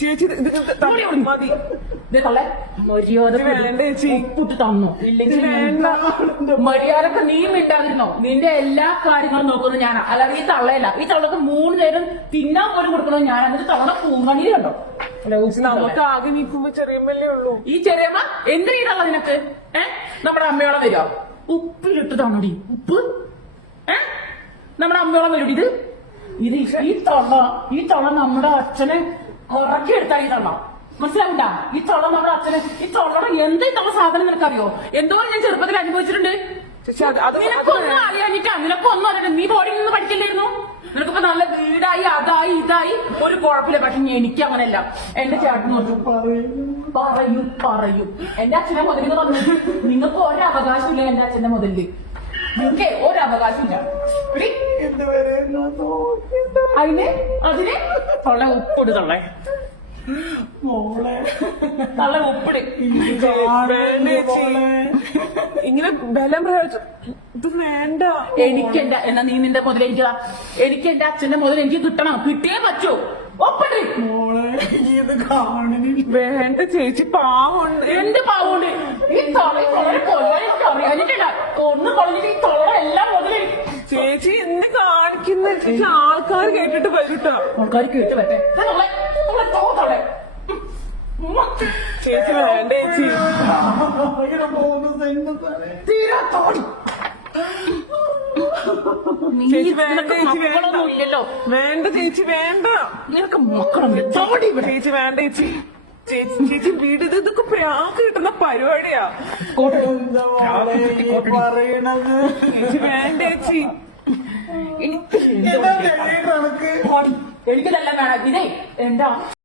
ചേച്ചി മതി ഉപ്പിട്ട് തന്നു ഇല്ലെങ്കിൽ മര്യാദക്ക് നീ മിണ്ടാതിരുന്നോ. നിന്റെ എല്ലാ കാര്യങ്ങളും നോക്കുന്നത് ഞാനാ, അല്ലാതെ ഈ തള്ളയല്ല. ഈ തള്ളക്ക് 3 നേരം തിന്നാൻ പോലും കൊടുക്കുന്നത് ഞാൻ. എന്നിട്ട് തവണ പൂങ്കണിയിൽ കണ്ടോ. നമുക്ക് ആകെ നിൽക്കുമ്പോ ചെറിയമ്മല്ലേ ഉള്ളൂ. ഈ ചെറിയമ്മ എന്തിനാ നിനക്ക്? നമ്മുടെ അമ്മയോളം വരുമോ? ഉപ്പിലിട്ട് തന്നടി ഉപ്പ്. നമ്മുടെ അമ്മയോളം വരും ഇത്. ഈ തൊള്ള നമ്മുടെ അച്ഛനെ ഉറക്കിയെടുത്താൽ ഈ തൊള്ള മനസ്സിലാവണ്ട. ഈ തൊള്ള നമ്മുടെ അച്ഛനെ, ഈ തൊള്ളയുടെ എന്ത് തൊള്ള സാധനം നിനക്കറിയോ? എന്തോ ഞാൻ ചെറുപ്പത്തിൽ അനുഭവിച്ചിട്ടുണ്ട്. നിനക്കൊന്നും അറിയാനിട്ടാ, നിനക്കൊന്നും അറിയാം. നീ ബോർഡിൽ നിന്ന് പഠിക്കില്ലായിരുന്നു. നിനക്കിപ്പോ നല്ല വീടായി, അതായി ഇതായി, ഒരു കുഴപ്പമില്ല. പക്ഷെ എനിക്ക് അങ്ങനെയല്ല. എന്റെ ചേട്ടൻ പറയും എന്റെ അച്ഛനെ മുതലിന് പറഞ്ഞു. നിങ്ങൾക്ക് ഒരവകാശമില്ല എന്റെ അച്ഛന്റെ മുതലില്. നിങ്ങൾക്ക് ഒരവകാശമില്ല. അതിന് തൊള്ള ഉപ്പിട്. തൊള്ളേ നല്ല ഉപ്പിട്. ഇങ്ങനെ ബലം പ്രയോഗിച്ചു. ഇത് വേണ്ട. എനിക്കെന്റെ എന്നാ നീ നിന്റെ മുതൽ എനിക്ക് എന്റെ അച്ഛന്റെ മുതൽ എനിക്ക് കിട്ടണം. കിട്ടിയേ പറ്റൂ. ഒപ്പിട്. വേണ്ട ചേച്ചി, പാവുണ്ട്. എന്ത് പാവുണ്ട്? ഈ തൊള്ളയെ കൊല്ലാൻ അറിയാനിട്ടില്ല. ഒന്ന് കൊള്ളിട്ട് ഈ തൊള്ള എല്ലാം മുതലേ. ചേച്ചി എന്ത് കാണിക്കുന്ന? ആൾക്കാർ കേട്ടിട്ട് വരൂട്ടോ. ആൾക്കാർ കേട്ട് വരട്ടെ. ചേച്ചി വേണ്ട ചേച്ചി. ഇല്ലല്ലോ. വേണ്ട ചേച്ചി വേണ്ട. നിനക്ക് മക്കളൊന്നും ചേച്ചി വേണ്ട ചേച്ചി. ചേച്ചി വീട് ഇതൊക്കെ പ്രാക്ക് കിട്ടുന്ന പരിപാടിയാ. ചേച്ചി വേണ്ട ചേച്ചി. എനിക്കിതെല്ലാം വേണം. ഇതേ എന്താ